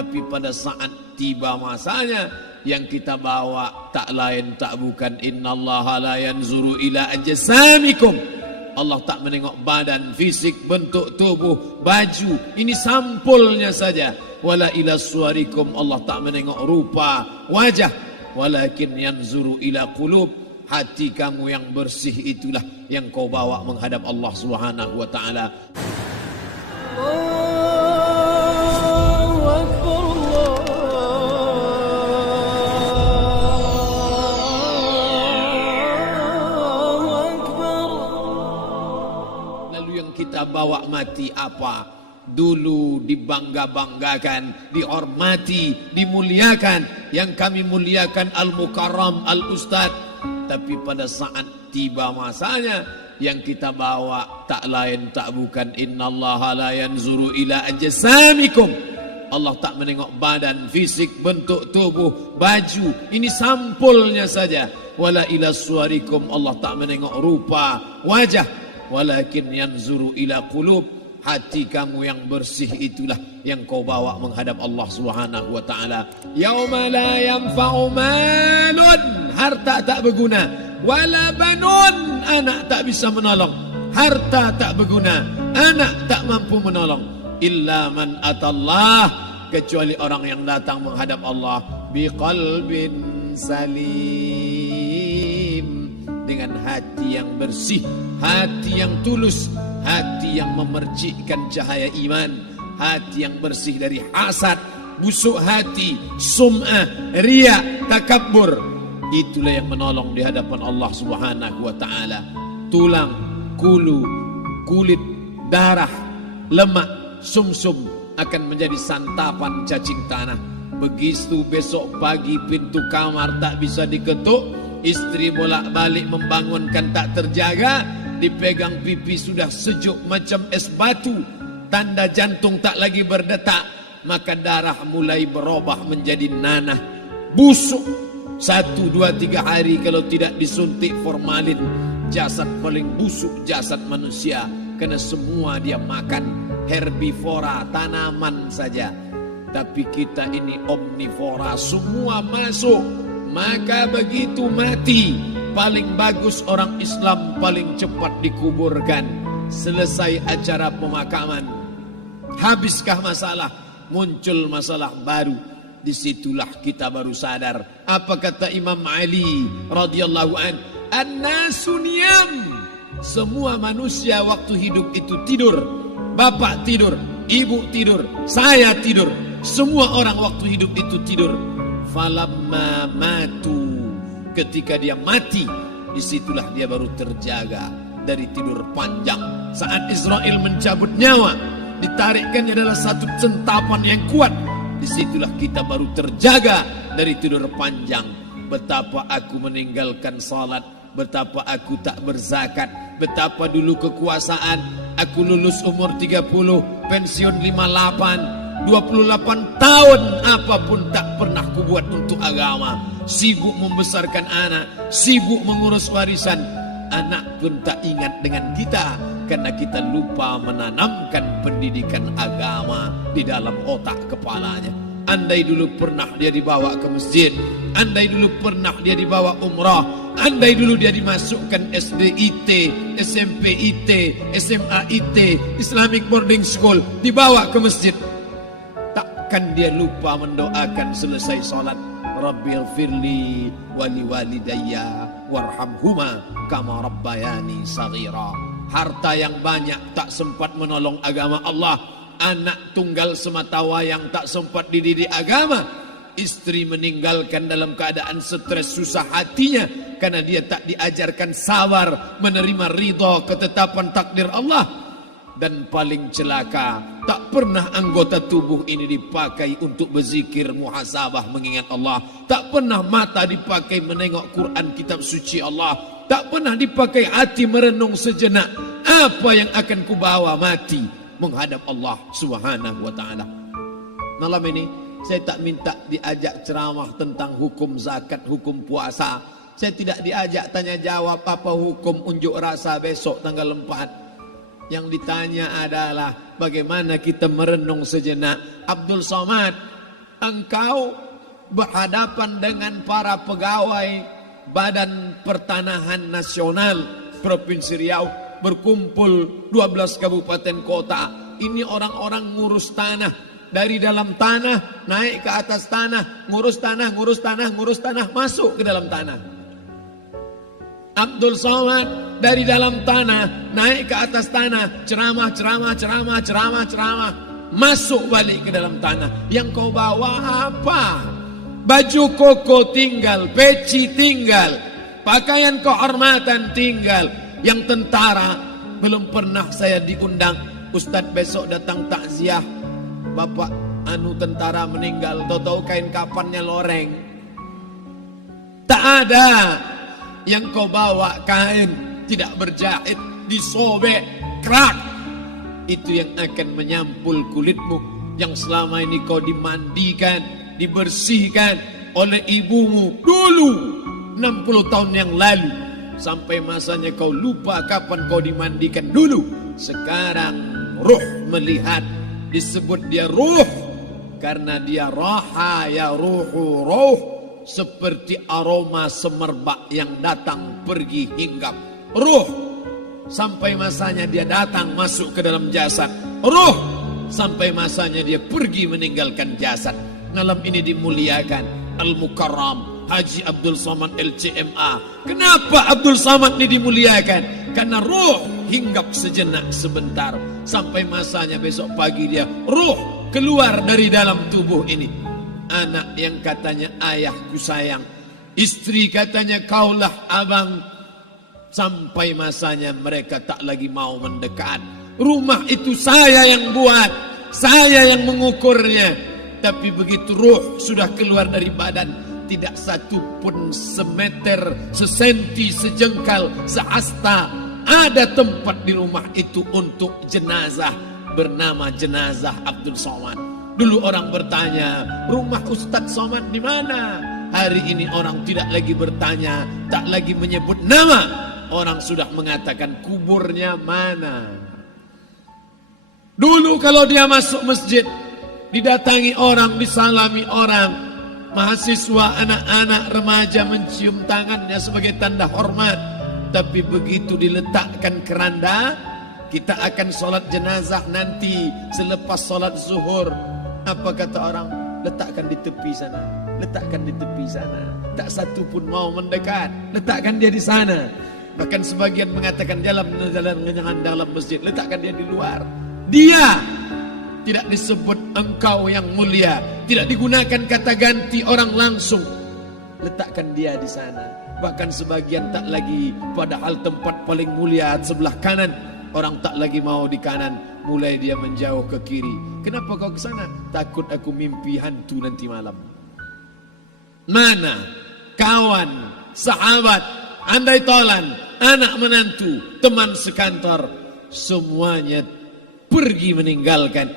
Tapi pada saat tiba masanya, yang kita bawa tak lain tak bukan innallaha la yanzuru ila ajsamikum. Allah tak menengok badan, fisik, bentuk tubuh, baju. Ini sampulnya saja. Wala ila suwarikum. Allah tak menengok rupa, wajah. Walakin yanzuru ila qulub. Hati kamu yang bersih itulah yang kau bawa menghadap Allah Subhanahu wa taala. Kita bawa mati apa? Dulu dibangga-banggakan, dihormati, dimuliakan. Yang kami muliakan Al-Mukarram, Al-Ustad. Tapi pada saat tiba masanya, yang kita bawa tak lain tak bukan innallaha la yanzuru ila ajsamikum. Allah tak menengok badan, fisik, bentuk tubuh, baju. Ini sampulnya saja. Wala ila suwarikum. Allah tak menengok rupa, wajah. Walakin yanzuru ila qulub. Hati kamu yang bersih itulah yang kau bawa menghadap Allah Subhanahu wa taala. Yauma la yanfa'u malun, harta tak berguna, wala banun, anak tak bisa menolong. Harta tak berguna, anak tak mampu menolong. Illa man atallah, kecuali orang yang datang menghadap Allah biqalbin salim, dengan hati yang bersih, hati yang tulus, hati yang memercikkan cahaya iman, hati yang bersih dari hasad, busuk hati, sum'ah, riya, takabbur. Itulah yang menolong di hadapan Allah Subhanahu wa taala. Tulang, kulu, kulit, darah, lemak, sumsum akan menjadi santapan cacing tanah. Begitu besok pagi pintu kamar tak bisa diketuk, istri bolak-balik membangunkan tak terjaga, dipegang pipi sudah sejuk macam es batu, tanda jantung tak lagi berdetak, maka darah mulai berubah menjadi nanah, busuk. 1, 2, 3 hari kalau tidak disuntik formalin, jasad paling busuk jasad manusia, karena semua dia makan herbivora, tanaman saja. Tapi kita ini omnivora, semua masuk. Maka begitu mati, paling bagus orang Islam paling cepat dikuburkan. Selesai acara pemakaman, habiskah masalah, muncul masalah baru. Disitulah kita baru sadar. Apa kata Imam Ali radhiyallahu an? An-nasu niyam. Semua manusia waktu hidup itu tidur. Bapak tidur, ibu tidur, saya tidur. Semua orang waktu hidup itu tidur. Falamma matu, ketika dia mati, disitulah dia baru terjaga dari tidur panjang. Saat Israel mencabut nyawa, ditarikkannya adalah satu centapan yang kuat. Disitulah kita baru terjaga dari tidur panjang. Betapa aku meninggalkan salat, betapa aku tak berzakat, betapa dulu kekuasaan. Aku lulus umur 30, pensiun 58, 28 tahun apapun tak pernah kubuat untuk agama. Sibuk membesarkan anak, sibuk mengurus warisan. Anak pun tak ingat dengan kita, karena kita lupa menanamkan pendidikan agama di dalam otak kepalanya. Andai dulu pernah dia dibawa ke masjid, andai dulu pernah dia dibawa umrah, andai dulu dia dimasukkan SD IT, SMP IT, SMA IT, Islamic Boarding School, dibawa ke masjid, kan dia lupa mendoakan selesai sholat, Rabbighfirli wali walidayya warhamhuma kama rabbayani saghira. Harta yang banyak tak sempat menolong agama Allah. Anak tunggal semata wayang tak sempat dididik agama. Istri meninggalkan dalam keadaan stres susah hatinya karena dia tak diajarkan sabar menerima ridha ketetapan takdir Allah. Dan paling celaka, tak pernah anggota tubuh ini dipakai untuk berzikir, muhasabah, mengingat Allah. Tak pernah mata dipakai menengok Quran, kitab suci Allah. Tak pernah dipakai hati merenung sejenak. Apa yang akan kubawa mati menghadap Allah Subhanahu wa ta'ala. Malam ini saya tak minta diajak ceramah tentang hukum zakat, hukum puasa. Saya tidak diajak tanya jawab apa hukum unjuk rasa besok tanggal 4. Yang ditanya adalah bagaimana kita merenung sejenak. Abdul Somad engkau berhadapan dengan para pegawai Badan Pertanahan Nasional Provinsi Riau, berkumpul 12 kabupaten kota. Ini orang-orang ngurus tanah, dari dalam tanah naik ke atas tanah, ngurus tanah, masuk ke dalam tanah. Abdul Somad dari dalam tanah naik ke atas tanah, ceramah, masuk balik ke dalam tanah. Yang kau bawa apa? Baju koko tinggal, peci tinggal, pakaian kehormatan tinggal. Yang tentara belum pernah saya diundang. Ustadz besok datang takziah, bapak tentara meninggal, tahu-tahu kain kafannya loreng. Tak ada. Yang kau bawa kain tidak berjahit, disobek, kerak. Itu yang akan menyampul kulitmu, yang selama ini kau dimandikan, dibersihkan oleh ibumu dulu 60 tahun yang lalu. Sampai masanya kau lupa kapan kau dimandikan dulu. Sekarang ruh melihat, disebut dia ruh karena dia raha ya ruhu ruh, seperti aroma semerbak yang datang pergi hinggap. Ruh sampai masanya dia datang masuk ke dalam jasad. Ruh sampai masanya dia pergi meninggalkan jasad. Malam ini dimuliakan Al-Mukarram Haji Abdul Somad LCMA. Kenapa Abdul Somad ini dimuliakan? Karena ruh hinggap sejenak sebentar, sampai masanya besok pagi dia ruh keluar dari dalam tubuh ini. Anak yang katanya ayahku sayang, istri katanya kaulah abang, sampai masanya mereka tak lagi mau mendekat. Rumah itu saya yang buat, saya yang mengukurnya. Tapi begitu ruh sudah keluar dari badan, tidak satu pun semeter, sesenti, sejengkal, sehasta ada tempat di rumah itu untuk jenazah bernama jenazah Abdul Somad. Dulu orang bertanya, rumah Ustadz Somad di mana? Hari ini orang tidak lagi bertanya, tak lagi menyebut nama. Orang sudah mengatakan kuburnya mana. Dulu kalau dia masuk masjid, didatangi orang, disalami orang. Mahasiswa, anak-anak, remaja mencium tangannya sebagai tanda hormat. Tapi begitu diletakkan keranda, kita akan sholat jenazah nanti selepas sholat zuhur. Apa kata orang? Letakkan di tepi sana, letakkan di tepi sana. Tak satu pun mau mendekat, letakkan dia di sana. Bahkan sebagian mengatakan jangan dalam masjid, letakkan dia di luar. Dia tidak disebut engkau yang mulia, tidak digunakan kata ganti orang langsung. Letakkan dia di sana. Bahkan sebagian tak lagi, padahal tempat paling mulia sebelah kanan, orang tak lagi mau di kanan, mulai dia menjauh ke kiri. Kenapa kau ke sana? Takut aku mimpi hantu nanti malam. Mana kawan, sahabat, andai tolan, anak menantu, teman sekantor, semuanya pergi meninggalkan.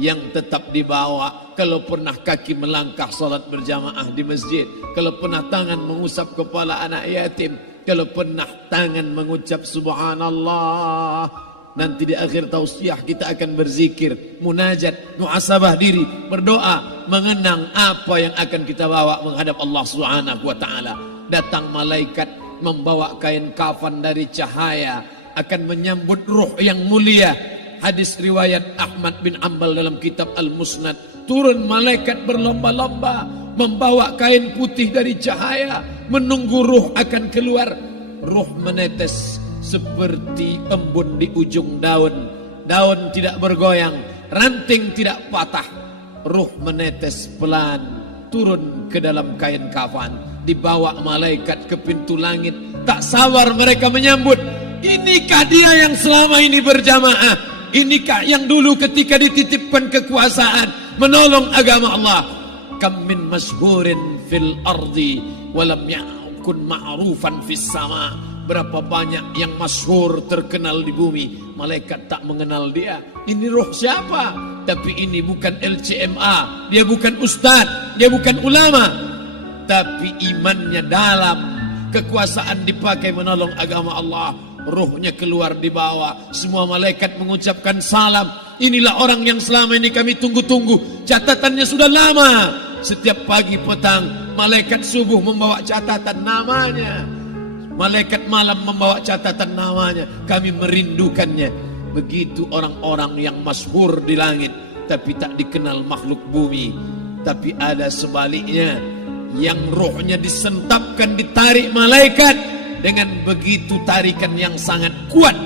Yang tetap dibawa, kalau pernah kaki melangkah salat berjamaah di masjid, kalau pernah tangan mengusap kepala anak yatim, kalau pernah tangan mengucap subhanallah. Nanti di akhir tausiah kita akan berzikir, munajat, muhasabah diri, berdoa, mengenang apa yang akan kita bawa menghadap Allah Subhanahu wa taala. Datang malaikat membawa kain kafan dari cahaya, akan menyambut ruh yang mulia. Hadis riwayat Ahmad bin Ambal dalam kitab Al-Musnad, turun malaikat berlomba-lomba membawa kain putih dari cahaya, menunggu ruh akan keluar. Ruh menetes seperti embun di ujung daun. Daun tidak bergoyang, ranting tidak patah. Ruh menetes pelan turun ke dalam kain kafan, dibawa malaikat ke pintu langit. Tak sabar mereka menyambut. Inikah dia yang selama ini berjamaah? Inikah yang dulu ketika dititipkan kekuasaan menolong agama Allah? Kam min masyhurin fil ardi walam yakun ma'rufan fis sama. Berapa banyak yang masyhur terkenal di bumi, malaikat tak mengenal dia. Ini roh siapa? Tapi ini bukan LCMA, dia bukan ustadz, dia bukan ulama, tapi imannya dalam. Kekuasaan dipakai menolong agama Allah. Ruhnya keluar di bawah, semua malaikat mengucapkan salam. Inilah orang yang selama ini kami tunggu-tunggu. Catatannya sudah lama, setiap pagi petang. Malaikat subuh membawa catatan namanya, malaikat malam membawa catatan namanya. Kami merindukannya. Begitu orang-orang yang masyhur di langit tapi tak dikenal makhluk bumi. Tapi ada sebaliknya, yang rohnya disentapkan, ditarik malaikat dengan begitu tarikan yang sangat kuat.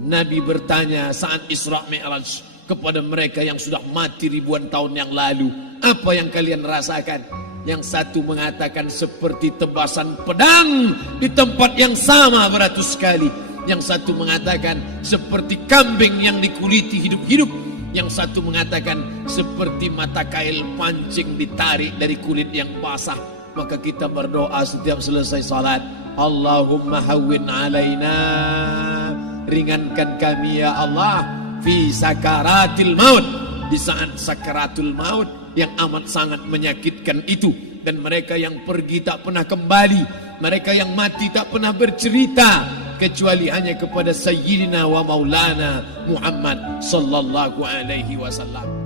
Nabi bertanya saat Isra Mi'raj kepada mereka yang sudah mati ribuan tahun yang lalu, apa yang kalian rasakan? Yang satu mengatakan seperti tebasan pedang di tempat yang sama beratus kali. Yang satu mengatakan seperti kambing yang dikuliti hidup-hidup. Yang satu mengatakan seperti mata kail pancing ditarik dari kulit yang basah. Maka kita berdoa setiap selesai salat, Allahumma hawwin alaina, ringankan kami ya Allah, fi sakaratil maut, di saat sakaratul maut yang amat sangat menyakitkan itu. Dan mereka yang pergi tak pernah kembali, mereka yang mati tak pernah bercerita, kecuali hanya kepada Sayyidina wa Maulana Muhammad sallallahu alaihi wasallam.